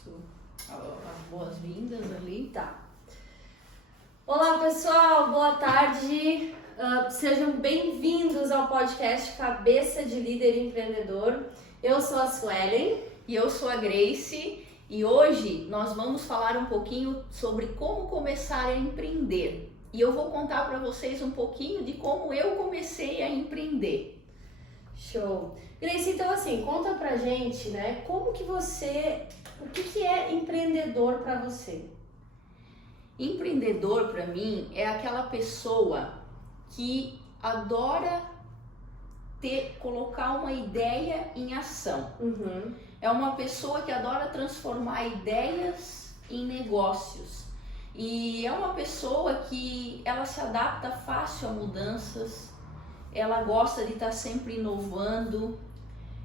As boas-vindas ali. Tá. Olá pessoal, boa tarde. Sejam bem-vindos ao podcast Cabeça de Líder Empreendedor. Eu sou a Suelen. E eu sou a Grace. E hoje nós vamos falar um pouquinho sobre como começar a empreender. E eu vou contar para vocês um pouquinho de como eu comecei a empreender. Show. Grace, então assim, conta pra gente, né, o que é empreendedor pra você? Empreendedor para mim é aquela pessoa que adora colocar uma ideia em ação. É uma pessoa que adora transformar ideias em negócios. E é uma pessoa que ela se adapta fácil a mudanças, ela gosta de estar sempre inovando.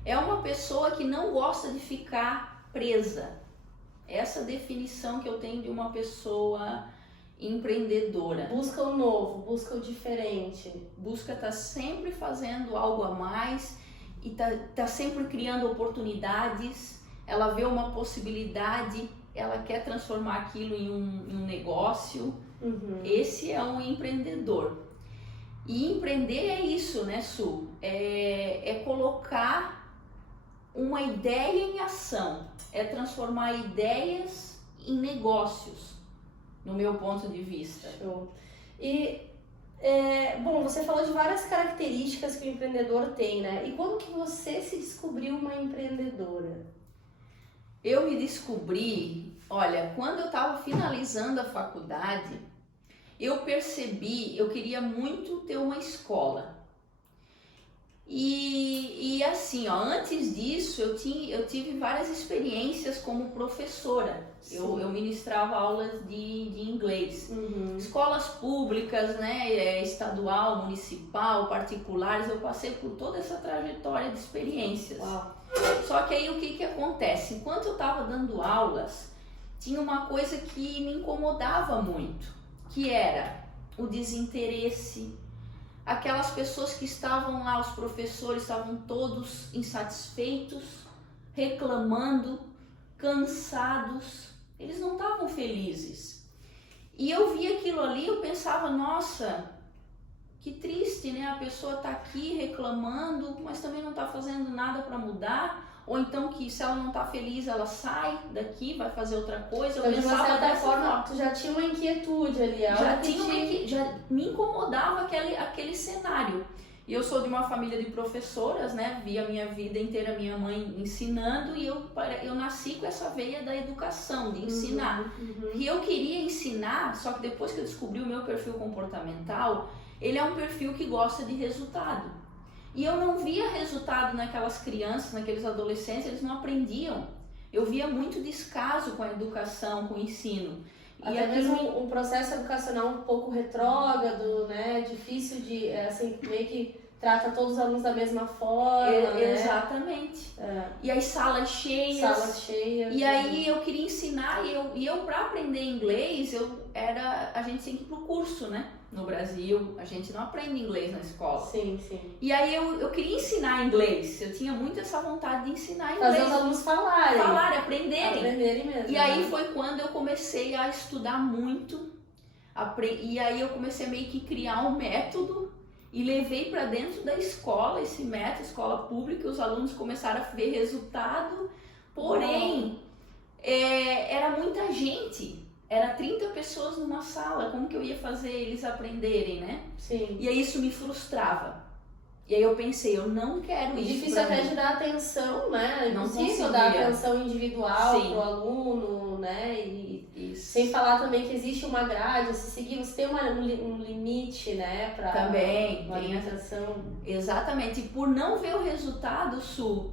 É uma pessoa que não gosta de ficar presa. Essa definição que eu tenho de uma pessoa empreendedora. Busca o novo, busca o diferente. Busca estar sempre fazendo algo a mais e tá sempre criando oportunidades. Ela vê uma possibilidade, ela quer transformar aquilo em um negócio. Esse é um empreendedor. E empreender é isso, né, Su? É colocar uma ideia em ação, é transformar ideias em negócios, no meu ponto de vista. Show. E, bom, você falou de várias características que o empreendedor tem, né? E como que você se descobriu uma empreendedora? Eu me descobri, olha, quando eu estava finalizando a faculdade, eu percebi, eu queria muito ter uma escola. E assim, antes disso eu tive várias experiências como professora. Eu ministrava aulas de inglês. Escolas públicas, né, estadual, municipal, particulares, eu passei por toda essa trajetória de experiências. Uau. Só que aí o que acontece? Enquanto eu estava dando aulas, tinha uma coisa que me incomodava muito, que era o desinteresse. Aquelas pessoas que estavam lá, os professores estavam todos insatisfeitos, reclamando, cansados, eles não estavam felizes. E eu via aquilo ali, eu pensava, nossa, que triste, né? A pessoa está aqui reclamando, mas também não está fazendo nada para mudar. Ou então que se ela não está feliz, ela sai daqui, vai fazer outra coisa. Então, de uma certa forma, tu já tinha uma inquietude ali. Já me incomodava aquele cenário. E eu sou de uma família de professoras, né? Vi a minha vida inteira minha mãe ensinando e eu nasci com essa veia da educação, de ensinar. E eu queria ensinar, só que depois que eu descobri o meu perfil comportamental, ele é um perfil que gosta de resultado. E eu não via resultado naquelas crianças, naqueles adolescentes, eles não aprendiam. Eu via muito descaso com a educação, com o ensino. Até mesmo um processo educacional um pouco retrógrado, né? Difícil de, assim, meio que trata todos os alunos da mesma forma, né? Exatamente. E as salas cheias. E aí eu queria ensinar, e eu para aprender inglês, a gente tem que ir pro curso, né? No Brasil, a gente não aprende inglês na escola. Sim. E aí eu queria ensinar inglês, eu tinha muito essa vontade de ensinar inglês. Fazer os alunos falarem. Aprenderem mesmo. E aí foi quando eu comecei a estudar muito, e aí eu comecei a meio que criar um método e levei para dentro da escola esse método, escola pública, os alunos começaram a ver resultado, porém, era muita gente. Era 30 pessoas numa sala, como que eu ia fazer eles aprenderem, né? Sim. E aí isso me frustrava. E aí eu pensei, eu não quero isso. Difícil até de dar atenção, né? Não impossível dar atenção individual pro aluno, né? E sem falar também que existe uma grade, se seguir, você tem um limite, né? Pra também uma alimentação. Exatamente. E por não ver o resultado,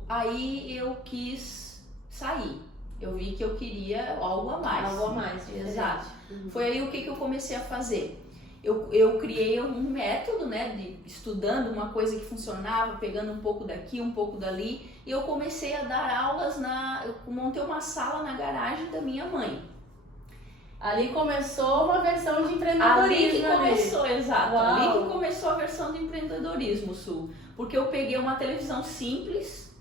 aí eu quis sair. Eu vi que eu queria algo a mais. Algo a mais, exato. Foi aí o que eu comecei a fazer. Eu criei um método, né, estudando uma coisa que funcionava, pegando um pouco daqui, um pouco dali, e eu comecei a dar aulas eu montei uma sala na garagem da minha mãe. Ali começou uma versão de empreendedorismo. Ali que começou, exato. Uau. Ali que começou a versão de empreendedorismo, porque eu peguei uma televisão simples,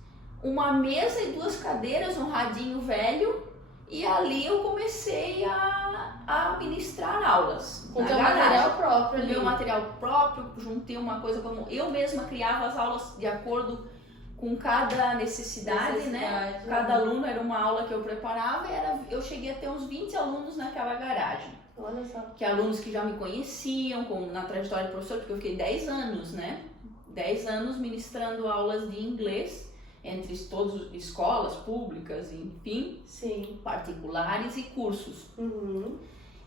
uma mesa e 2 cadeiras, um radinho velho, E ali eu comecei a ministrar aulas. Com teu material próprio ali. Meu material próprio, juntei uma coisa como eu mesma criava as aulas de acordo com cada necessidade, né? Cada aluno era uma aula que eu preparava e eu cheguei a ter uns 20 alunos naquela garagem. Olha só. Que alunos que já me conheciam na trajetória de professor, porque eu fiquei 10 anos, né? 10 anos ministrando aulas de inglês entre todas as escolas públicas, enfim, sim, particulares e cursos. Uhum.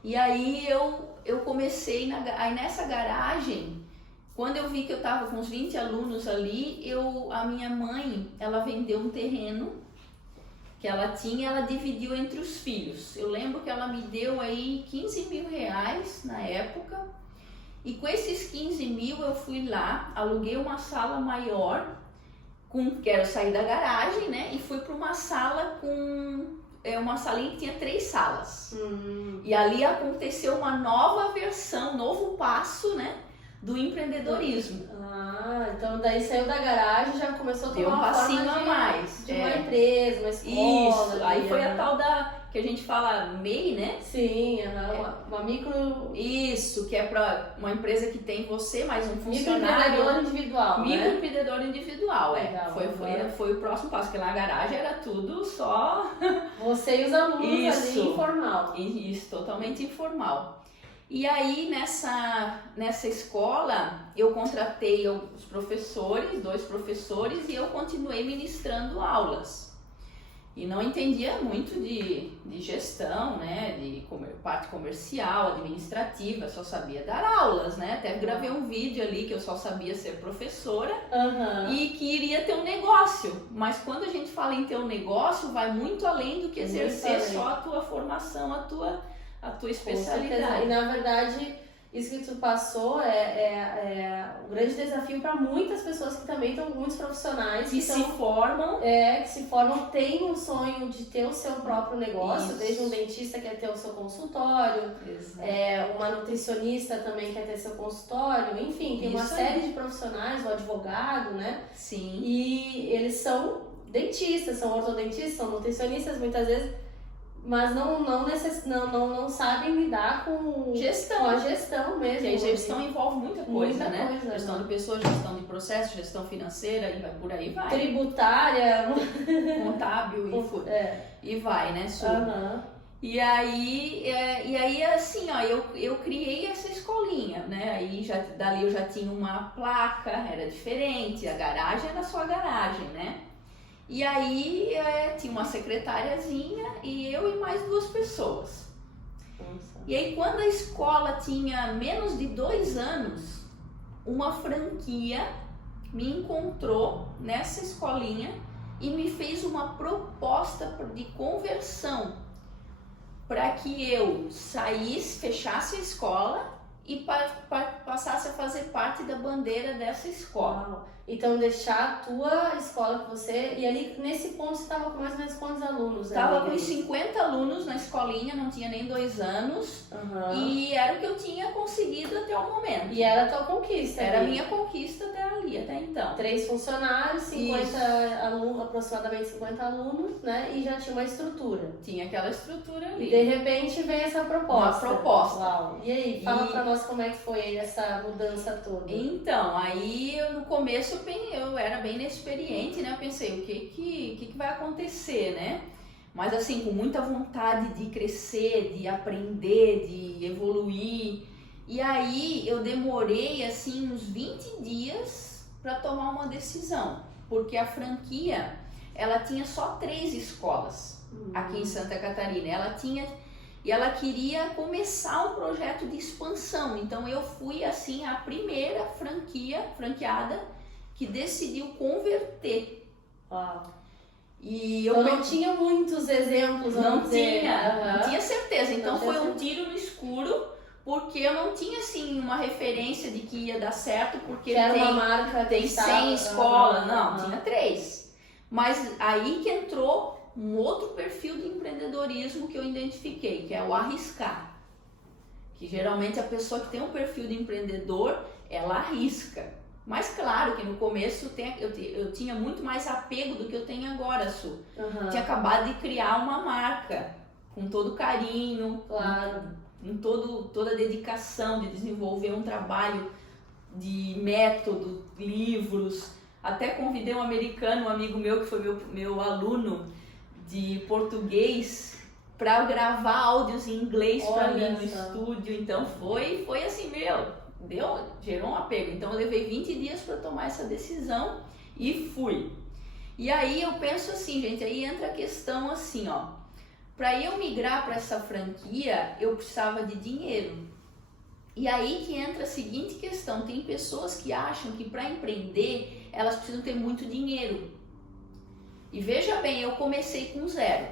E aí eu comecei, aí nessa garagem, quando eu vi que eu estava com uns 20 alunos ali, a minha mãe, ela vendeu um terreno que ela tinha, ela dividiu entre os filhos. Eu lembro que ela me deu aí 15 mil reais na época, e com esses 15 mil eu fui lá, aluguei uma sala maior, quero sair da garagem, né? E fui para uma sala uma salinha que tinha 3 salas. E ali aconteceu uma nova versão, novo passo, né? Do empreendedorismo. Então daí saiu da garagem, já começou a tomar um passinho forma a mais. De uma empresa, uma escola. Isso, aí foi a tal que a gente fala MEI, né? Sim, uma micro... Isso, que é para uma empresa que tem você mais um funcionário. Microempreendedor individual, Microempreendedor individual, Legal, foi o próximo passo, porque lá na garagem era tudo só... Você e os alunos ali, informal. Isso, totalmente informal. E aí, nessa escola, eu contratei os professores, 2 professores, e eu continuei ministrando aulas. E não entendia muito de gestão, né, de parte comercial, administrativa, só sabia dar aulas, né, até gravei um vídeo ali que eu só sabia ser professora e que iria ter um negócio, mas quando a gente fala em ter um negócio, vai muito além do que exercer só a tua formação, a tua especialidade. E na verdade, isso que tu passou é um grande desafio para muitas pessoas que também estão, muitos profissionais que se formam, têm um sonho de ter o seu próprio negócio, isso. Desde um dentista que quer ter o seu consultório, uma nutricionista também quer ter seu consultório, enfim, tem uma série de profissionais, o advogado, né? Sim. E eles são dentistas, são ortodontistas, são nutricionistas muitas vezes, mas não sabem lidar com a gestão mesmo. Porque a gestão envolve muita coisa, né? Gestão de pessoas, gestão de processo, gestão financeira, e por aí vai. Tributária, contábil e vai, né? E aí assim, ó, eu criei essa escolinha, né? Aí dali eu já tinha uma placa, era diferente, a garagem era só a garagem, né? E aí tinha uma secretariazinha e eu e mais 2 pessoas. Nossa. E aí quando a escola tinha menos de 2 anos, uma franquia me encontrou nessa escolinha e me fez uma proposta de conversão para que eu fechasse a escola e passasse a fazer parte da bandeira dessa escola. Uau. Então deixar a tua escola que você... E ali nesse ponto você estava com mais ou menos quantos alunos? Estava com 50 alunos na escolinha, não tinha nem 2 anos. E era o que eu tinha conseguido até o momento. E era a tua conquista? Era a minha conquista até então. 3 funcionários, 50 alunos, aproximadamente 50 alunos, né? E já tinha uma estrutura. Tinha aquela estrutura ali. De repente veio essa proposta. Uma proposta. Uau. E aí, fala pra nós como é que foi essa mudança toda. Então, aí no começo eu era bem inexperiente, né? Eu pensei, o que vai acontecer, né? Mas assim, com muita vontade de crescer, de aprender, de evoluir. E aí eu demorei assim uns 20 dias para tomar uma decisão, porque a franquia, ela tinha só 3 escolas aqui em Santa Catarina. Ela queria começar um projeto de expansão. Então eu fui assim a primeira franqueada que decidiu converter. E eu não tinha muitos exemplos, não tinha certeza. Então foi um tiro no escuro, porque eu não tinha assim uma referência de que ia dar certo, porque uma marca, tem 100 escolas, tinha 3. Mas aí que entrou um outro perfil de empreendedorismo que eu identifiquei, que é o arriscar. Que geralmente a pessoa que tem um perfil de empreendedor, ela arrisca. Mas claro que no começo eu tinha muito mais apego do que eu tenho agora, Su. Tinha acabado de criar uma marca. com todo carinho, Claro. com toda a dedicação de desenvolver um trabalho de método, livros. Até convidei um americano, um amigo meu que foi meu aluno de português, para gravar áudios em inglês para mim no estúdio. Então foi assim, gerou um apego. Então eu levei 20 dias para tomar essa decisão e fui. E aí eu penso assim, gente, aí entra a questão assim, ó, para eu migrar para essa franquia, eu precisava de dinheiro. E aí que entra a seguinte questão, tem pessoas que acham que para empreender, elas precisam ter muito dinheiro. E veja bem, eu comecei com zero,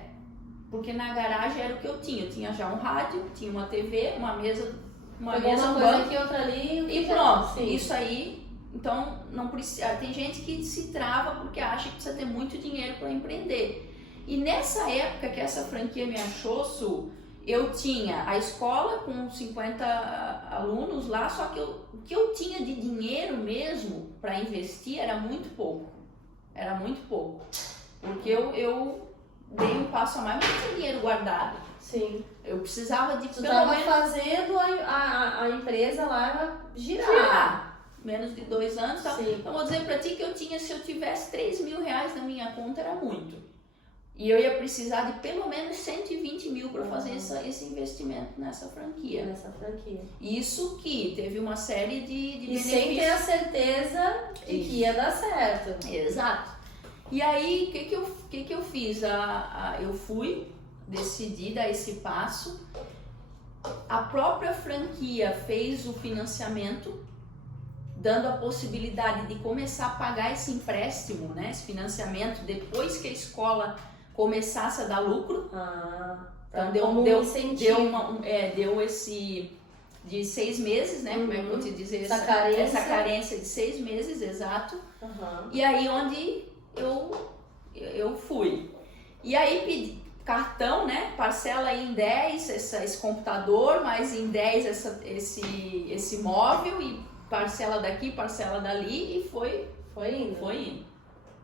porque na garagem era o que eu tinha já um rádio, tinha uma TV, uma mesa, um coisa aqui, outra ali e pronto, sim. Isso aí, então não precisa, tem gente que se trava porque acha que precisa ter muito dinheiro para empreender. E nessa época que essa franquia me achou, Su, eu tinha a escola com 50 alunos lá, só que o que eu tinha de dinheiro mesmo para investir era muito pouco, porque eu dei um passo a mais, mas não tinha dinheiro guardado. Sim. Eu precisava de Tu estava fazendo a empresa lá girar. Menos de 2 anos, tá? Sim. Então vou dizer pra ti que eu tinha, se eu tivesse 3 mil reais na minha conta, era muito. E eu ia precisar de pelo menos 120 mil para fazer esse investimento nessa franquia. Isso que teve uma série de benefícios. Sem ter a certeza de que ia dar certo. Exato. E aí, o que eu fiz? Eu decidi dar esse passo. A própria franquia fez o financiamento, dando a possibilidade de começar a pagar esse empréstimo, né? Esse financiamento, depois que a escola começasse a dar lucro. Então deu esse de 6 meses, né? Como é que eu vou te dizer? Essa carência de 6 meses, exato. E aí onde eu fui. E aí pedi cartão, né? Parcela aí em 10 esse computador, mais em 10 esse móvel, e parcela daqui, parcela dali, e foi indo.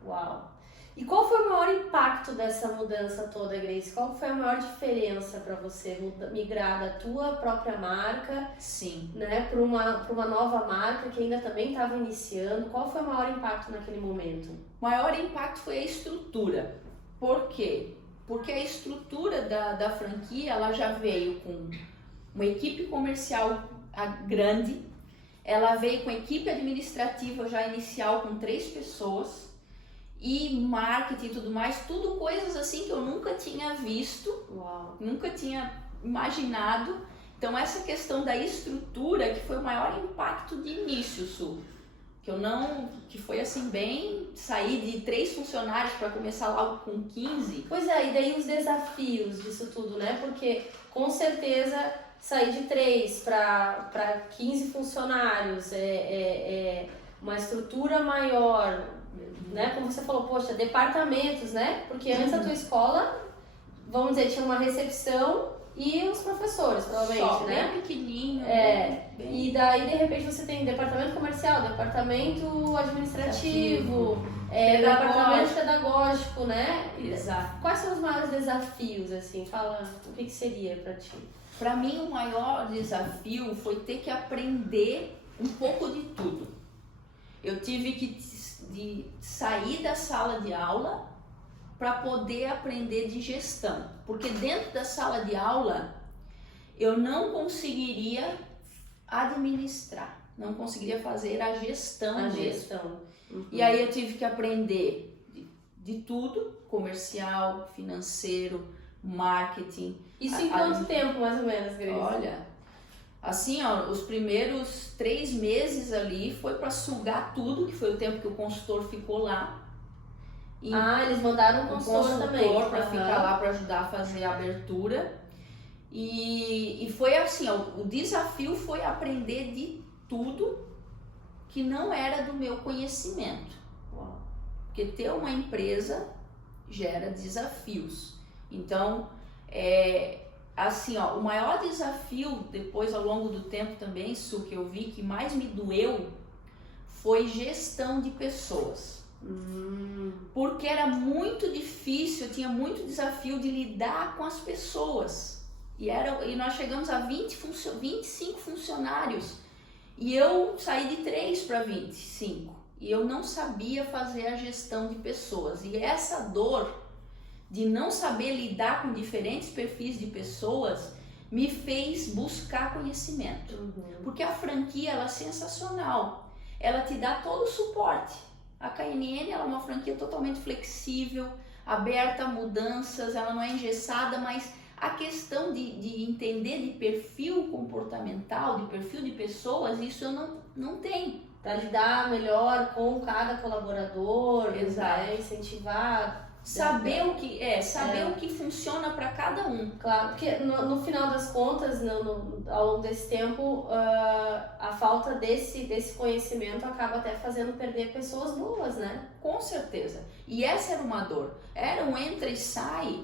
Uau! E qual foi o maior impacto dessa mudança toda, Grace? Qual foi a maior diferença para você migrar da tua própria marca, sim, né, para uma nova marca que ainda também estava iniciando? Qual foi o maior impacto naquele momento? O maior impacto foi a estrutura. Por quê? Porque a estrutura da franquia, ela já veio com uma equipe comercial grande, ela veio com equipe administrativa já inicial com 3 pessoas, e marketing e tudo mais, tudo coisas assim que eu nunca tinha visto. Uau. Nunca tinha imaginado. Então essa questão da estrutura que foi o maior impacto de início, Su, que foi assim bem, sair de 3 funcionários para começar logo com 15. Pois é, e daí os desafios disso tudo, né? Porque com certeza sair de 3 para 15 funcionários é uma estrutura maior, né? Como você falou, poxa, departamentos, né? Porque antes a tua escola, vamos dizer, tinha uma recepção e os professores, provavelmente, só, né? Bem pequenininho. Bem... E daí, de repente, você tem departamento comercial, departamento administrativo, departamento pedagógico, né? Exato. Quais são os maiores desafios, assim? Fala o que seria para ti. Para mim, o maior desafio foi ter que aprender um pouco de tudo. Eu tive que sair da sala de aula para poder aprender de gestão, porque dentro da sala de aula eu não conseguiria administrar, não conseguiria fazer a gestão mesmo. Uhum. E aí eu tive que aprender de tudo, comercial, financeiro, marketing. Isso em quanto tempo, mais ou menos, Grace? Olha, assim, ó, os primeiros 3 meses ali foi para sugar tudo, que foi o tempo que o consultor ficou lá. E eles mandaram um consultor também para ficar lá para ajudar a fazer a abertura. E foi assim, ó, o desafio foi aprender de tudo que não era do meu conhecimento. Uau. Porque ter uma empresa gera desafios. Então, assim, ó, o maior desafio depois ao longo do tempo também, Su, que eu vi que mais me doeu foi gestão de pessoas. Porque era muito difícil, eu tinha muito desafio de lidar com as pessoas. E nós chegamos a 25 funcionários. E eu saí de 3 para 25. E eu não sabia fazer a gestão de pessoas. E essa dor de não saber lidar com diferentes perfis de pessoas me fez buscar conhecimento. Porque a franquia, ela é sensacional. Ela te dá todo o suporte. A KNN, ela é uma franquia totalmente flexível, aberta a mudanças, ela não é engessada, mas a questão de entender de perfil comportamental, de perfil de pessoas, isso eu não tenho. Para lidar melhor com cada colaborador, Exato. Né? Incentivar. Saber o que funciona para cada um. Claro, porque no final das contas, ao longo desse tempo, a falta desse conhecimento acaba até fazendo perder pessoas boas, né? Com certeza. E essa era uma dor. Era um entra e sai,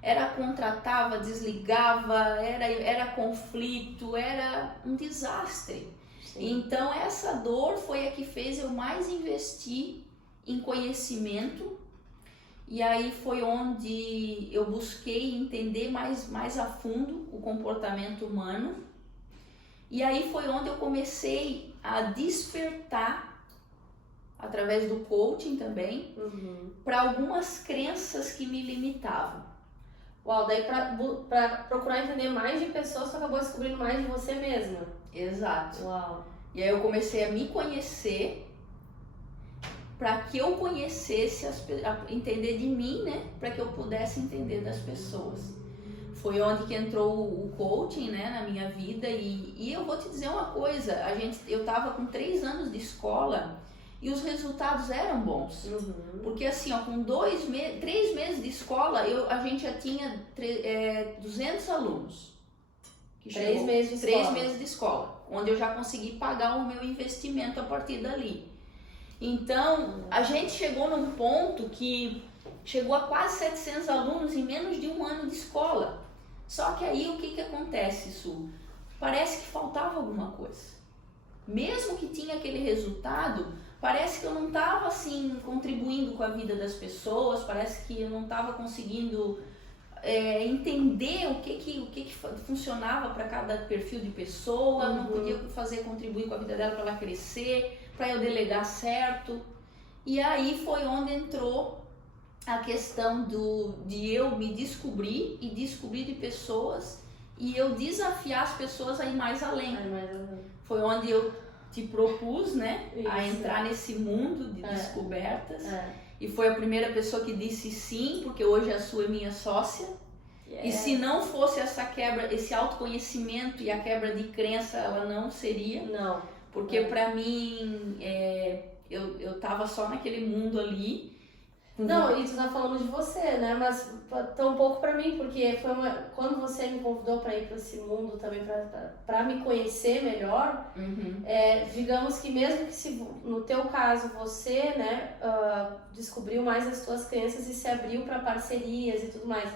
era contratava, desligava, era conflito, era um desastre. Sim. Então essa dor foi a que fez eu mais investir em conhecimento. E aí foi onde eu busquei entender mais a fundo o comportamento humano. E aí foi onde eu comecei a despertar, através do coaching também, para algumas crenças que me limitavam. Uau, daí para procurar entender mais de pessoas, você acabou descobrindo mais de você mesma. Exato. Uau. E aí eu comecei a me conhecer, para que eu conhecesse, entender de mim, né? Para que eu pudesse entender das pessoas. Foi onde que entrou o coaching, né, na minha vida. E eu vou te dizer uma coisa, eu estava com 3 anos de escola e os resultados eram bons. Porque assim, ó, com 3 meses de escola, a gente já tinha 200 alunos. 3 meses de escola, onde eu já consegui pagar o meu investimento a partir dali. Então, a gente chegou num ponto que chegou a quase 700 alunos em menos de 1 ano de escola. Só que aí o que acontece, Su? Parece que faltava alguma coisa. Mesmo que tinha aquele resultado, parece que eu não estava assim contribuindo com a vida das pessoas, parece que eu não estava conseguindo entender o que funcionava para cada perfil de pessoa, não podia contribuir com a vida dela para ela crescer, para eu delegar certo. E aí foi onde entrou a questão de eu me descobrir e descobrir de pessoas e eu desafiar as pessoas a ir mais além. Foi onde eu te propus, né, a entrar nesse mundo de descobertas. E foi a primeira pessoa que disse sim, porque hoje a Su é minha sócia. E se não fosse essa quebra, esse autoconhecimento e a quebra de crença, ela não seria. Não. Porque pra mim, eu tava só naquele mundo ali. Não, e tu tá falando de você, né? Mas tão pouco pra mim, porque quando você me convidou pra ir pra esse mundo também, pra me conhecer melhor, digamos que mesmo que no teu caso você, né, descobriu mais as tuas crenças e se abriu pra parcerias e tudo mais,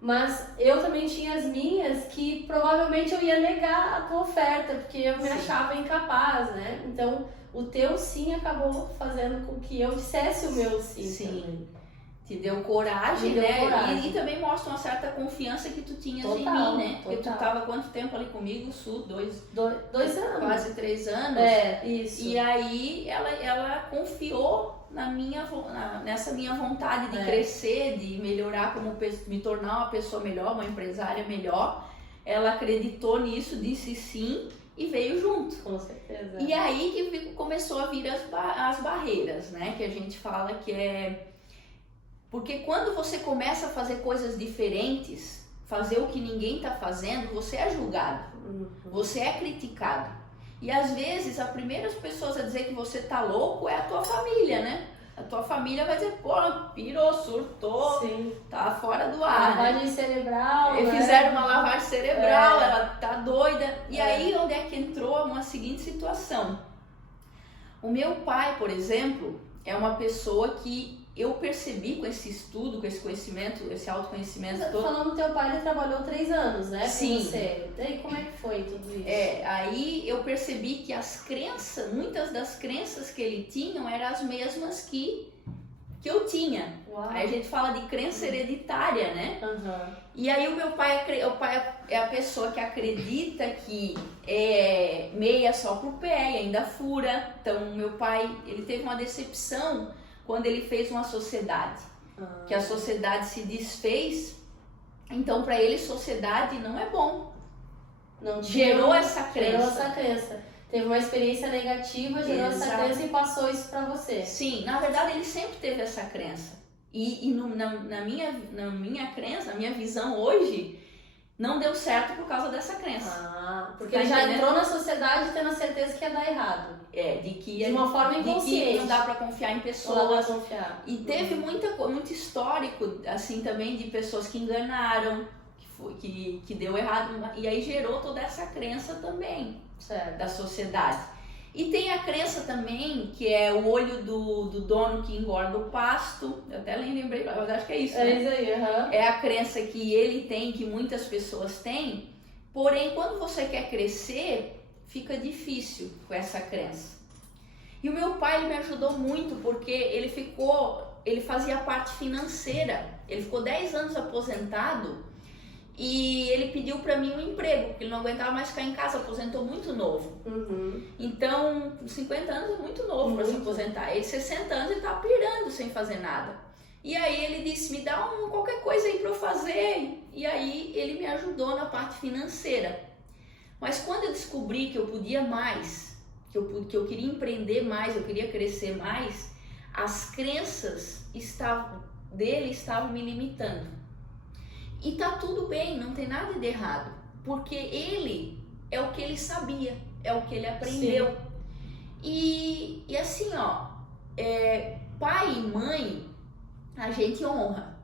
mas eu também tinha as minhas que provavelmente eu ia negar a tua oferta, porque eu me achava incapaz, né? Então, o teu sim acabou fazendo com que eu dissesse o meu sim. Sim. Te deu coragem, né? Coragem. E também mostra uma certa confiança que tu tinhas em mim, né? Porque tu tava quanto tempo ali comigo, Su? 2 anos. Quase 3 anos. Isso. E aí ela confiou nessa minha vontade de crescer, de melhorar, me tornar uma pessoa melhor, uma empresária melhor. Ela acreditou nisso, disse sim e veio junto. Com certeza. E aí que começou a vir as barreiras, né? Que a gente fala que é... Porque quando você começa a fazer coisas diferentes, fazer o que ninguém está fazendo, você é julgado, você é criticado. E às vezes, as primeiras pessoas a dizer que você tá louco é a tua família, né? A tua família vai dizer, pô, pirou, surtou, tá fora do ar. Lavagem cerebral. Né? Fizeram uma lavagem cerebral, ela tá doida. E aí, onde é que entrou uma seguinte situação? O meu pai, por exemplo, é uma pessoa que eu percebi com esse estudo, com esse conhecimento, esse autoconhecimento todo. Falando do teu pai, ele trabalhou 3 anos, né? Sim. Com você. E aí, como é que foi tudo isso? Aí eu percebi que as crenças, muitas das crenças que ele tinha eram as mesmas que eu tinha. Uau. Aí a gente fala de crença hereditária, né? Uhum. E aí o pai é a pessoa que acredita que meia só pro pé e ainda fura. Então meu pai, ele teve uma decepção quando ele fez uma sociedade, que a sociedade se desfez. Então para ele sociedade não é bom. Não gerou essa crença. Gerou essa crença. Teve uma experiência negativa, gerou Exato. essa crença e passou isso pra você. Sim, na verdade ele sempre teve essa crença. Na minha crença, na minha visão hoje, não deu certo por causa dessa crença. Porque ele já entrou na sociedade tendo a certeza que ia dar errado. De uma forma inconsciente. De que não dá pra confiar em pessoas. Não dá pra confiar. E teve muito histórico, assim, também de pessoas que enganaram, que deu errado, e aí gerou toda essa crença também. Certo. Da sociedade. E tem a crença também, que é o olho do dono que engorda o pasto. Eu até lembrei, mas acho que é isso, né? É isso aí, uhum. É a crença que ele tem, que muitas pessoas têm. Porém, quando você quer crescer, fica difícil com essa crença. E o meu pai, ele me ajudou muito, porque ele fazia a parte financeira. Ele ficou 10 anos aposentado. E ele pediu pra mim um emprego, porque ele não aguentava mais ficar em casa, aposentou muito novo. Uhum. Então, 50 anos é muito novo para se aposentar. Ele, 60 anos, ele tava pirando sem fazer nada. E aí ele disse, me dá qualquer coisa aí pra eu fazer. E aí ele me ajudou na parte financeira. Mas quando eu descobri que eu podia mais, que eu queria empreender mais, eu queria crescer mais, as crenças dele estavam me limitando. E tá tudo bem, não tem nada de errado, porque ele é o que ele sabia, é o que ele aprendeu. E assim, ó, pai e mãe, a gente honra,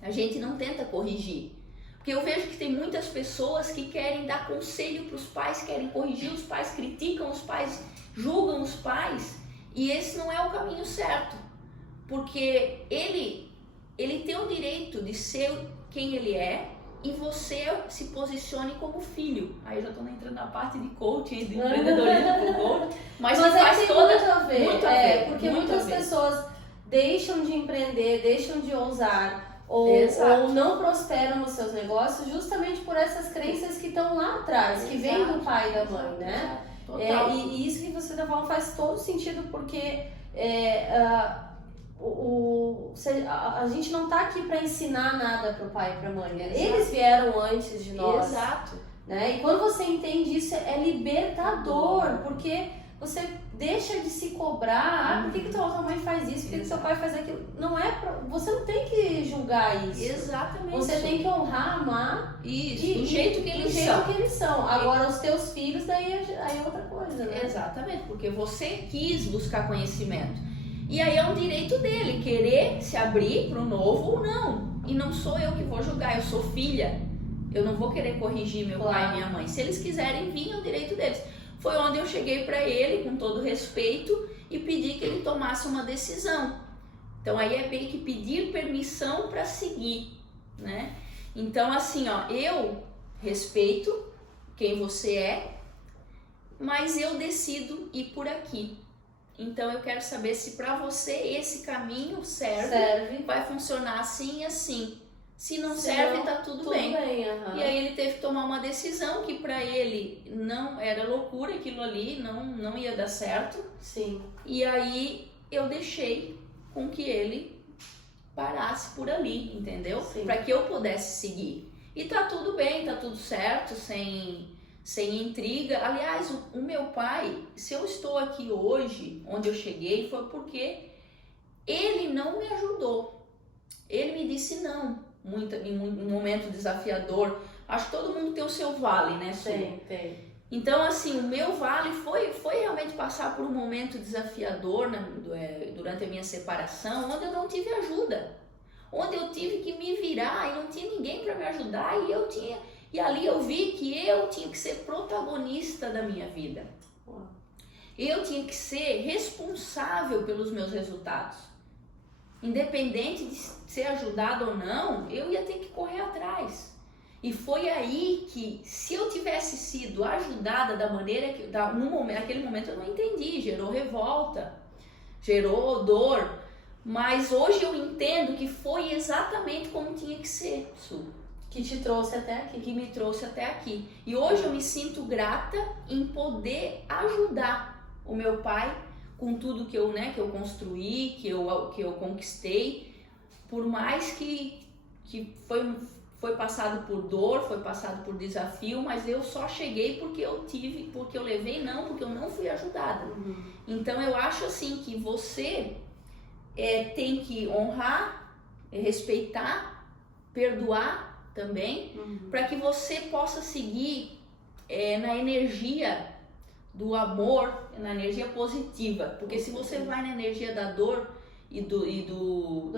a gente não tenta corrigir. Porque eu vejo que tem muitas pessoas que querem dar conselho para os pais, querem corrigir os pais, criticam os pais, julgam os pais, e esse não é o caminho certo, porque ele tem o direito de ser quem ele é e você se posicione como filho. Aí eu já estou entrando na parte de coaching, de empreendedorismo com coaching, mas faz toda muito a ver, muito a ver, porque muito muitas a ver. pessoas deixam de empreender, deixam de ousar ou não prosperam nos seus negócios justamente por essas crenças que estão lá atrás, que vêm do pai e da mãe, né? E isso que você está falando faz todo sentido, porque a gente não tá aqui para ensinar nada pro pai e pra mãe. Exato. Eles vieram antes de nós. Exato. Né? E quando você entende isso, é libertador, porque você deixa de se cobrar. Por que tua mãe faz isso? Por que seu pai faz aquilo? Não é você não tem que julgar isso. Exatamente. Você tem que honrar, amar. Isso, do jeito que eles são. Agora, os teus filhos, daí é outra coisa, né? Exatamente, porque você quis buscar conhecimento. E aí é um direito dele, querer se abrir para o novo ou não. E não sou eu que vou julgar, eu sou filha. Eu não vou querer corrigir meu pai e minha mãe. Se eles quiserem vir, é o direito deles. Foi onde eu cheguei para ele, com todo respeito, e pedi que ele tomasse uma decisão. Então aí é meio que pedir permissão para seguir, né? Então assim, ó, eu respeito quem você é, mas eu decido ir por aqui. Então eu quero saber se para você esse caminho serve, vai funcionar assim e assim. Se não serve, tá tudo bem. E aí ele teve que tomar uma decisão que para ele não era loucura, aquilo ali não ia dar certo. Sim. E aí eu deixei com que ele parasse por ali, entendeu? Para que eu pudesse seguir. E tá tudo bem, tá tudo certo, sem intriga. Aliás, o meu pai, se eu estou aqui hoje, onde eu cheguei, foi porque ele não me ajudou. Ele me disse não, em um momento desafiador. Acho que todo mundo tem o seu vale, né, Su? Tem. Então, assim, o meu vale foi realmente passar por um momento desafiador, né, durante a minha separação, onde eu não tive ajuda. Onde eu tive que me virar e não tinha ninguém para me ajudar e ali eu vi que eu tinha que ser protagonista da minha vida. Eu tinha que ser responsável pelos meus resultados. Independente de ser ajudado ou não, eu ia ter que correr atrás. E foi aí que, se eu tivesse sido ajudada da maneira que, naquele momento eu não entendi, gerou revolta, gerou dor, mas hoje eu entendo que foi exatamente como tinha que ser, Su. Que te trouxe até aqui. Que me trouxe até aqui. E hoje eu me sinto grata em poder ajudar o meu pai com tudo que eu construí, que eu conquistei, por mais que foi passado por dor, foi passado por desafio, mas eu só cheguei porque eu levei não, porque eu não fui ajudada. Então eu acho assim que você tem que honrar, respeitar, perdoar também, para que você possa seguir na energia do amor, na energia positiva, porque se você vai na energia da dor e do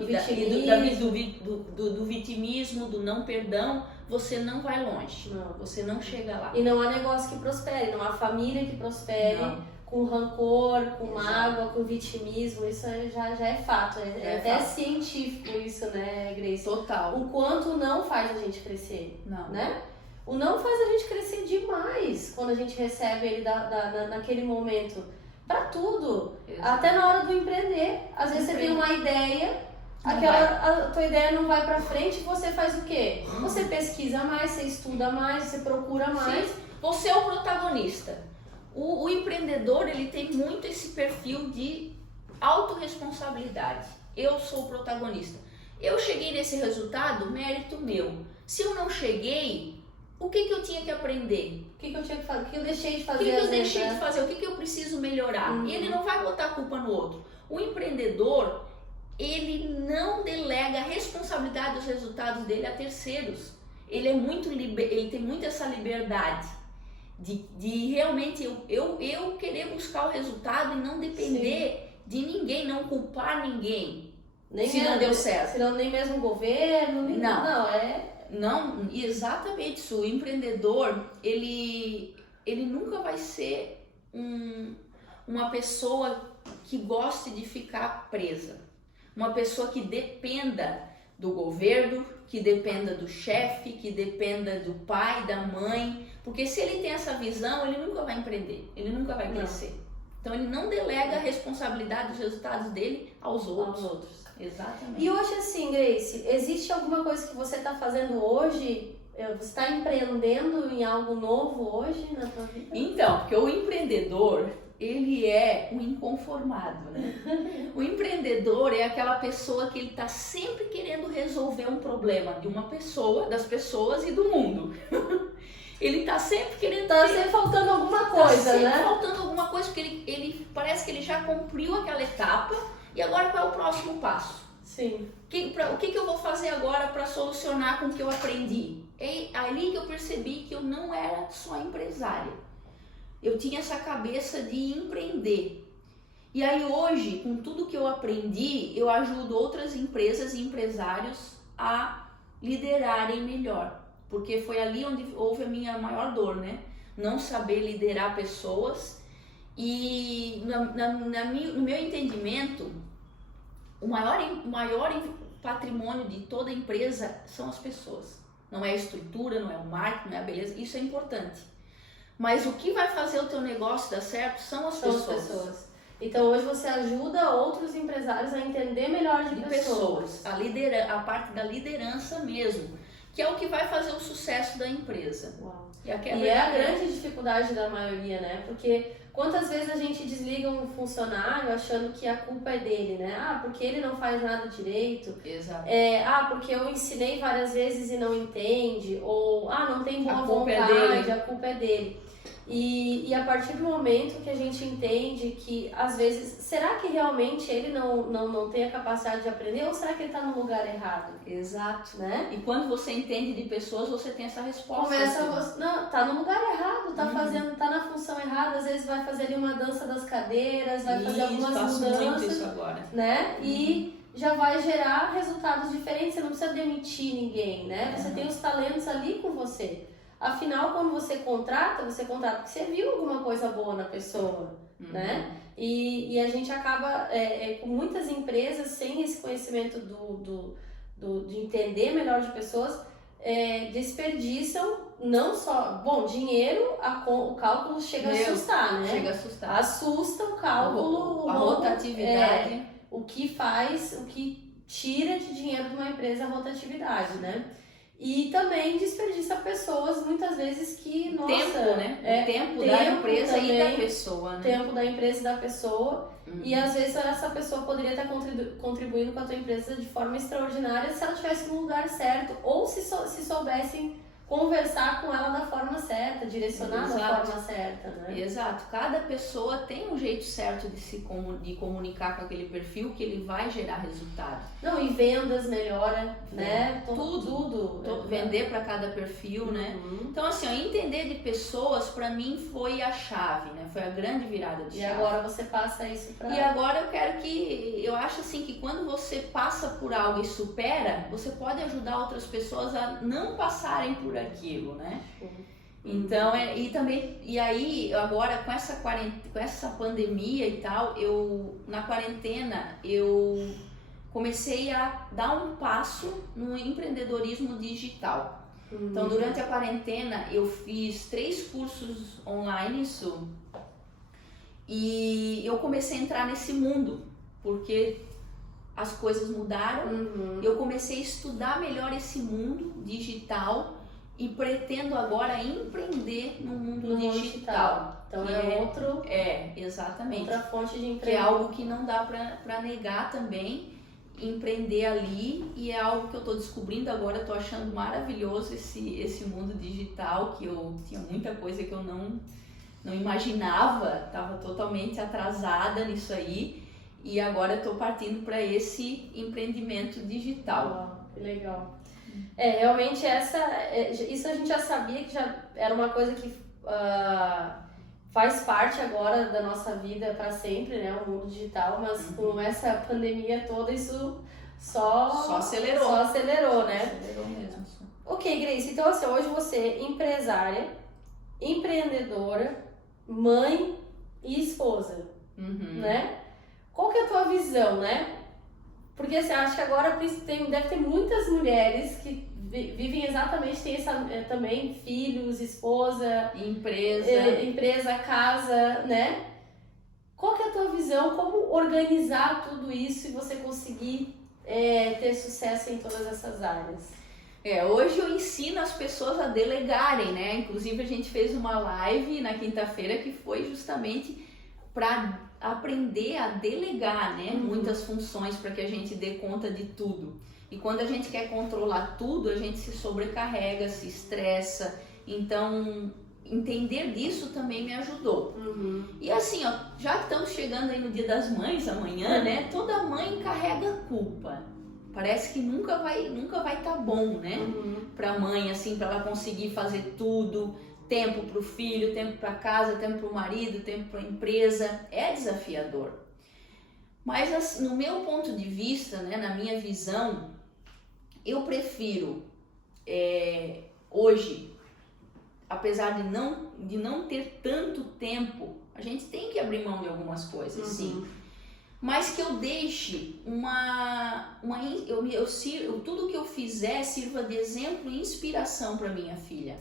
vitimismo, do não perdão, você não vai longe, você não chega lá. E não há negócio que prospere, não há família que prospere com rancor, com mágoa, com vitimismo, isso já é fato, é até fato. Científico isso, né, Grace? Total. O quanto não faz a gente crescer, né? O não faz a gente crescer demais quando a gente recebe ele naquele momento. Pra tudo. Exato. Até na hora do empreender. Às vezes você tem uma ideia, a tua ideia não vai pra frente, você faz o quê? Você pesquisa mais, você estuda mais, você procura mais. Sim. Você é o protagonista. O empreendedor, ele tem muito esse perfil de autorresponsabilidade. Eu sou o protagonista. Eu cheguei nesse resultado, mérito meu. Se eu não cheguei, o que eu tinha que aprender? O que eu tinha que fazer? O que eu deixei de fazer? O que eu preciso melhorar? E ele não vai botar a culpa no outro. O empreendedor, ele não delega a responsabilidade dos resultados dele a terceiros. Ele tem muito essa liberdade de realmente eu querer buscar o resultado e não depender de ninguém, não culpar ninguém. Se não deu certo. Se não, nem mesmo o governo. Não, exatamente isso. O empreendedor, ele nunca vai ser uma pessoa que goste de ficar presa. Uma pessoa que dependa do governo, que dependa do chefe, que dependa do pai, da mãe. Porque se ele tem essa visão, ele nunca vai empreender, ele nunca vai crescer. Então ele não delega a responsabilidade dos resultados dele aos outros. Exatamente. E hoje assim, Grace, existe alguma coisa que você está fazendo hoje? Você está empreendendo em algo novo hoje na tua vida? Então, porque o empreendedor, ele é um inconformado, né? O empreendedor é aquela pessoa que ele está sempre querendo resolver um problema de uma pessoa, das pessoas e do mundo. Ele tá sempre querendo... Tá sempre faltando alguma coisa, né? Tá sempre faltando alguma coisa, porque ele parece que ele já cumpriu aquela etapa. E agora qual é o próximo passo? Sim. O que eu vou fazer agora para solucionar com o que eu aprendi? É ali que eu percebi que eu não era só empresária. Eu tinha essa cabeça de empreender. E aí hoje, com tudo que eu aprendi, eu ajudo outras empresas e empresários a liderarem melhor. Porque foi ali onde houve a minha maior dor, né? Não saber liderar pessoas. E no meu entendimento, o maior patrimônio de toda empresa são as pessoas. Não é a estrutura, não é o marketing, não é a beleza, isso é importante. Mas o que vai fazer o teu negócio dar certo são as pessoas. Então hoje você ajuda outros empresários a entender melhor de pessoas. A parte da liderança mesmo, que é o que vai fazer o sucesso da empresa. Uau. E é a grande dificuldade da maioria, né? Porque quantas vezes a gente desliga um funcionário achando que a culpa é dele, né? Ah, porque ele não faz nada direito. Exato. Porque eu ensinei várias vezes e não entende. Ou, não tem boa vontade, a culpa é dele. E a partir do momento que a gente entende que, às vezes, será que realmente ele não tem a capacidade de aprender ou será que ele está no lugar errado? Exato. Né? E quando você entende de pessoas, você tem essa resposta. Tá no lugar errado, tá na função errada, às vezes vai fazer ali uma dança das cadeiras, vai fazer algumas mudanças. Muito isso agora. Né? E já vai gerar resultados diferentes, você não precisa demitir ninguém, né? Você tem os talentos ali com você. Afinal, quando você contrata porque você viu alguma coisa boa na pessoa, né? E a gente acaba, com muitas empresas, sem esse conhecimento de entender melhor de pessoas, desperdiçam não só, bom, dinheiro, o cálculo chega a assustar, né? Chega a assustar. Assusta o cálculo, a rotatividade. o que tira de dinheiro de uma empresa a rotatividade, né? E também desperdiça pessoas, muitas vezes, que, nossa... Tempo, né? O tempo da empresa também, e da pessoa, né? Tempo da empresa e da pessoa. E, às vezes, essa pessoa poderia estar contribuindo com a tua empresa de forma extraordinária se ela estivesse no lugar certo. Ou se soubessem conversar com ela da forma certa, direcionar da forma certa, né? Exato. Cada pessoa tem um jeito certo de comunicar com aquele perfil que ele vai gerar resultado. Não, e vendas melhora, né? Tudo. Vender para cada perfil, né? Então, assim, entender de pessoas, para mim, foi a chave, né? Foi a grande virada de chave. E agora você passa isso para... E agora eu acho assim que quando você passa por algo e supera, você pode ajudar outras pessoas a não passarem por aquilo, né? Então, e aí agora com essa pandemia e tal, na quarentena eu comecei a dar um passo no empreendedorismo digital. Então, durante a quarentena eu fiz 3 cursos online, e eu comecei a entrar nesse mundo, porque as coisas mudaram. Eu comecei a estudar melhor esse mundo digital e pretendo agora empreender no mundo digital. Então exatamente. Outra fonte de emprego. Que é algo que não dá para negar também, empreender ali, e é algo que eu estou descobrindo agora. Estou achando maravilhoso esse mundo digital, que eu tinha muita coisa que eu não imaginava, estava totalmente atrasada nisso aí, e agora estou partindo para esse empreendimento digital. Que legal. Realmente isso a gente já sabia que já era uma coisa que faz parte agora da nossa vida para sempre, né? O mundo digital, mas com essa pandemia toda isso só acelerou. Só acelerou, né? Acelerou mesmo. Ok, Grace, então assim, hoje você é empresária, empreendedora, mãe e esposa, né? Qual que é a tua visão, né? Porque assim, acho que agora deve ter muitas mulheres que vivem exatamente, tem também filhos, esposa, empresa, casa, né? Qual que é a tua visão? Como organizar tudo isso e você conseguir ter sucesso em todas essas áreas? Hoje eu ensino as pessoas a delegarem, né? Inclusive a gente fez uma live na quinta-feira que foi justamente para aprender a delegar, né? Muitas funções para que a gente dê conta de tudo. E quando a gente quer controlar tudo, a gente se sobrecarrega, se estressa. Então, entender disso também me ajudou. E assim, já estamos chegando aí no Dia das Mães amanhã, né? Toda mãe carrega culpa. Parece que nunca vai estar bom, né? Pra mãe, assim, para ela conseguir fazer tudo. Tempo para o filho, tempo para casa, tempo para o marido, tempo para a empresa. É desafiador. Mas assim, no meu ponto de vista, né, na minha visão, eu prefiro hoje, apesar de não ter tanto tempo, a gente tem que abrir mão de algumas coisas, sim. Mas que eu deixe tudo que eu fizer sirva de exemplo e inspiração para minha filha.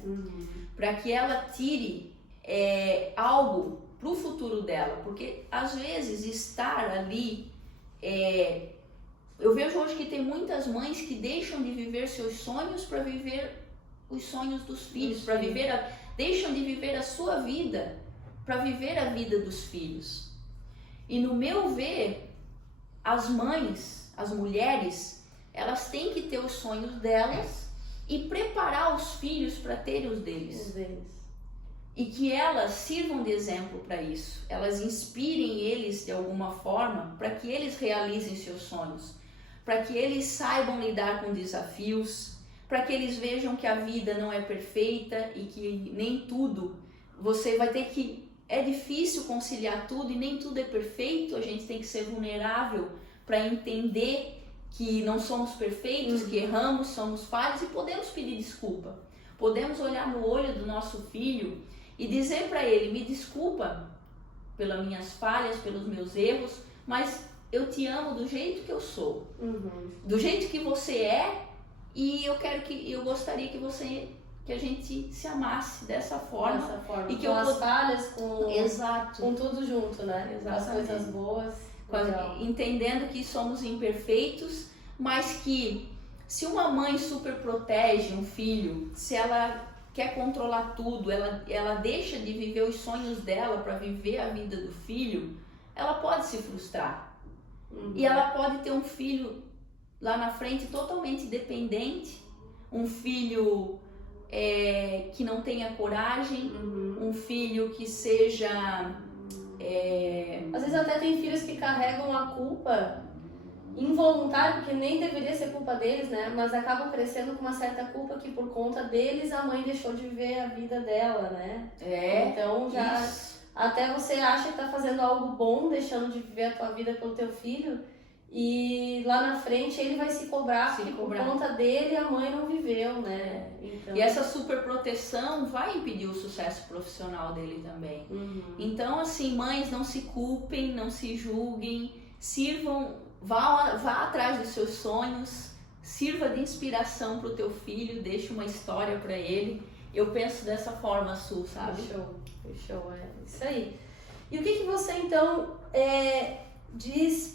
Para que ela tire algo para o futuro dela. Porque às vezes estar ali, eu vejo hoje que tem muitas mães que deixam de viver seus sonhos para viver os sonhos dos filhos, deixam de viver a sua vida para viver a vida dos filhos. E no meu ver, as mães, as mulheres, elas têm que ter os sonhos delas e preparar os filhos para terem os deles. E que elas sirvam de exemplo para isso. Elas inspirem eles de alguma forma para que eles realizem seus sonhos. Para que eles saibam lidar com desafios. Para que eles vejam que a vida não é perfeita e que nem tudo você vai ter que... É difícil conciliar tudo e nem tudo é perfeito. A gente tem que ser vulnerável para entender que não somos perfeitos, que erramos, somos falhos e podemos pedir desculpa. Podemos olhar no olho do nosso filho e dizer para ele, me desculpa, pelas minhas falhas, pelos meus erros, mas eu te amo do jeito que eu sou, do jeito que você é, e eu gostaria que a gente se amasse dessa forma. E que com as falhas, Exato. Com tudo junto, né? Exatamente. As coisas boas. Entendendo que somos imperfeitos, mas que se uma mãe super protege um filho, se ela quer controlar tudo, ela deixa de viver os sonhos dela para viver a vida do filho, ela pode se frustrar. E ela pode ter um filho lá na frente totalmente dependente, um filho que não tenha coragem, um filho que seja... Às vezes até tem filhos que carregam a culpa involuntária, porque nem deveria ser culpa deles, né? Mas acabam crescendo com uma certa culpa que por conta deles a mãe deixou de viver a vida dela, né? Então já... Isso. Até você acha que tá fazendo algo bom, deixando de viver a tua vida pelo teu filho, e lá na frente ele vai se cobrar, porque por conta dele a mãe não viveu, né? Então... E essa super proteção vai impedir o sucesso profissional dele também. Então, assim, mães, não se culpem, não se julguem, vá atrás dos seus sonhos, sirva de inspiração pro teu filho, deixe uma história para ele. Eu penso dessa forma, Su, sabe? Show, é isso aí. E o que você então diz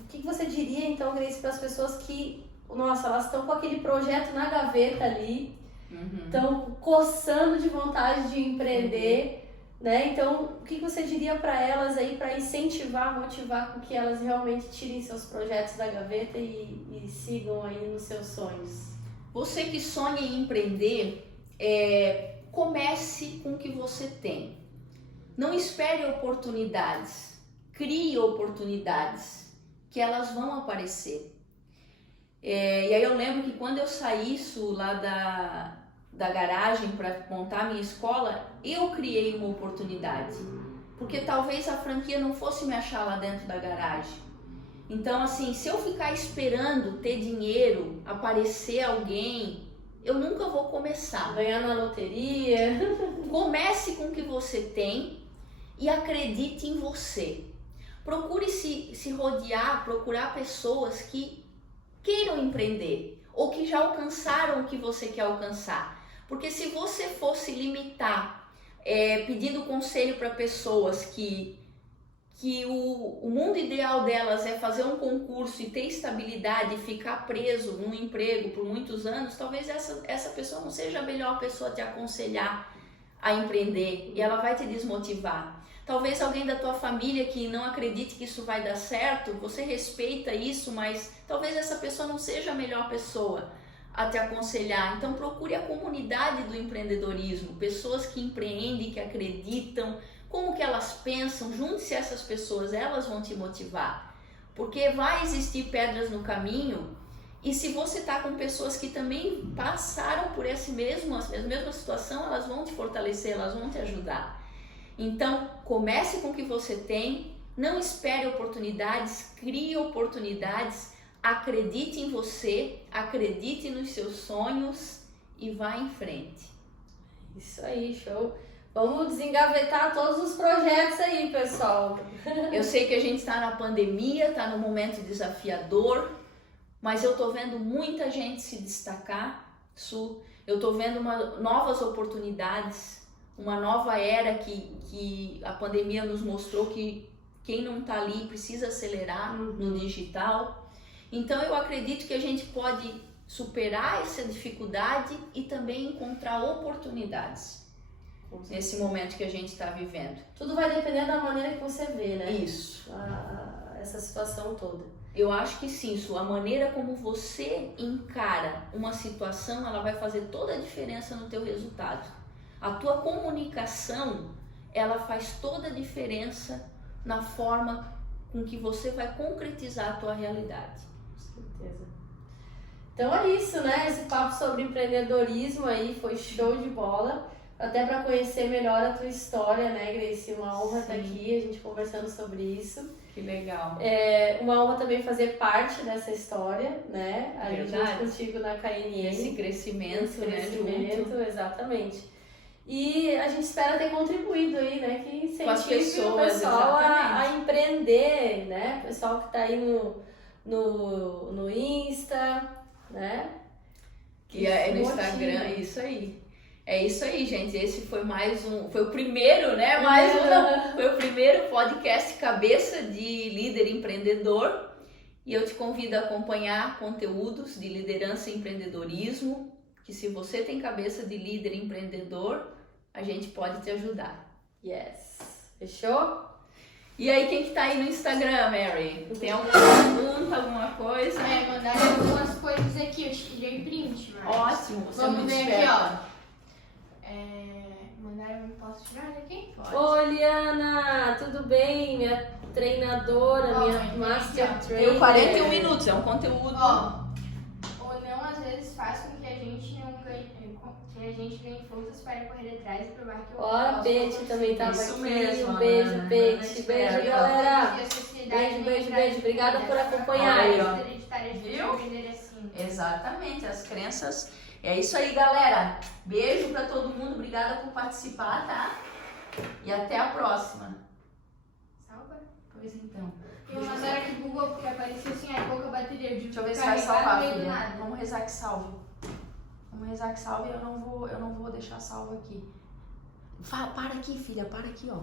o que você diria então, Grace, para as pessoas que, nossa, elas estão com aquele projeto na gaveta ali, estão coçando de vontade de empreender, né? Então, o que você diria para elas aí para incentivar, motivar com que elas realmente tirem seus projetos da gaveta e sigam aí nos seus sonhos? Você que sonha em empreender, comece com o que você tem. Não espere oportunidades, crie oportunidades, que elas vão aparecer. E aí eu lembro que quando eu saí lá da garagem para montar a minha escola, eu criei uma oportunidade, porque talvez a franquia não fosse me achar lá dentro da garagem. Então, assim, se eu ficar esperando ter dinheiro, aparecer alguém, eu nunca vou começar. Ganhar na loteria. Comece com o que você tem e acredite em você. Procure se rodear, procurar pessoas que queiram empreender ou que já alcançaram o que você quer alcançar. Porque se você fosse limitar, pedindo conselho para pessoas que o mundo ideal delas é fazer um concurso e ter estabilidade e ficar preso num emprego por muitos anos, talvez essa pessoa não seja a melhor pessoa a te aconselhar a empreender e ela vai te desmotivar. Talvez alguém da tua família que não acredite que isso vai dar certo, você respeita isso, mas talvez essa pessoa não seja a melhor pessoa a te aconselhar. Então procure a comunidade do empreendedorismo, pessoas que empreendem, que acreditam, como que elas pensam, junte-se a essas pessoas, elas vão te motivar. Porque vai existir pedras no caminho e se você está com pessoas que também passaram por a mesma situação, elas vão te fortalecer, elas vão te ajudar. Então, comece com o que você tem, não espere oportunidades, crie oportunidades, acredite em você, acredite nos seus sonhos e vá em frente. Isso aí, show! Vamos desengavetar todos os projetos aí, pessoal. Eu sei que a gente está na pandemia, está num momento desafiador, mas eu estou vendo muita gente se destacar, Su. Eu estou vendo novas oportunidades, uma nova era que a pandemia nos mostrou que quem não está ali precisa acelerar no digital. Então eu acredito que a gente pode superar essa dificuldade e também encontrar oportunidades nesse momento que a gente está vivendo. Tudo vai depender da maneira que você vê, né? Isso. Essa situação toda. Eu acho que sim, a maneira como você encara uma situação, ela vai fazer toda a diferença no teu resultado. A tua comunicação, ela faz toda a diferença na forma com que você vai concretizar a tua realidade. Com certeza. Então é isso, né? Esse papo sobre empreendedorismo aí foi show de bola. Até para conhecer melhor a tua história, né, Grace? Uma honra estar aqui, a gente conversando sobre isso. Que legal. Uma honra também fazer parte dessa história, né? Ali junto contigo na KNN. Esse crescimento, né? Junto. Exatamente. E a gente espera ter contribuído aí, né? Que Com as incentive o pessoas, pessoal a exatamente. empreender, né? O pessoal que tá aí no Insta, né? Que é no motiva. Instagram, é isso aí. É isso aí, gente. Esse foi mais um. Foi o primeiro, né? Mais um, não. Foi o primeiro podcast Cabeça de Líder Empreendedor. E eu te convido a acompanhar conteúdos de liderança e empreendedorismo. Que se você tem cabeça de líder empreendedor, a gente pode te ajudar. Yes. Fechou? E aí, quem que tá aí no Instagram, Mary? Tem alguma pergunta, alguma coisa? Mandaram algumas coisas aqui, eu tirei print, mas... Ótimo, você é Vamos muito ver aqui, esperta. ó. Mandaram, posso tirar daqui? Pode. Oi, Liana, tudo bem? Minha treinadora, minha Oi, master aqui, ó. trainer. Deu 41 minutos, é um conteúdo. Ó, o não às vezes faz com que a gente não ganhe, que a gente ganhe forças para correr atrás e provar que o Ó, a nosso Beth possível. também tava Isso aqui. mesmo, Um beijo, Ana. Beth. Ana Beijo, esperta. galera. E a sociedade Beijo, nem beijo, traz beijo. Obrigada por essa acompanhar. Aí, ó. hereditária de Viu? aprender assim. Exatamente, as crenças. É isso aí, galera. Beijo pra todo mundo, obrigada por participar, tá? E até a próxima. Salva. Pois então. Eu mandaram aqui pro Google porque apareceu assim, a pouca bateria. Deixa eu ver se vai salvar, filha. Vamos rezar que salve. Vamos rezar que salve e eu não vou deixar salvo aqui. Para aqui, filha, para aqui, ó.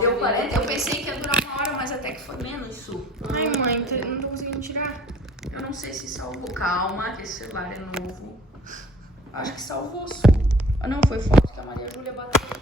Deu 40, eu pensei que ia durar 1 hora, mas até que foi menos isso. Ai, mãe, não tô conseguindo tirar. Eu não sei se salvou. Calma, que esse celular é novo. Acho que salvou, Su. Ah, não, foi foto que a Maria Júlia bateu.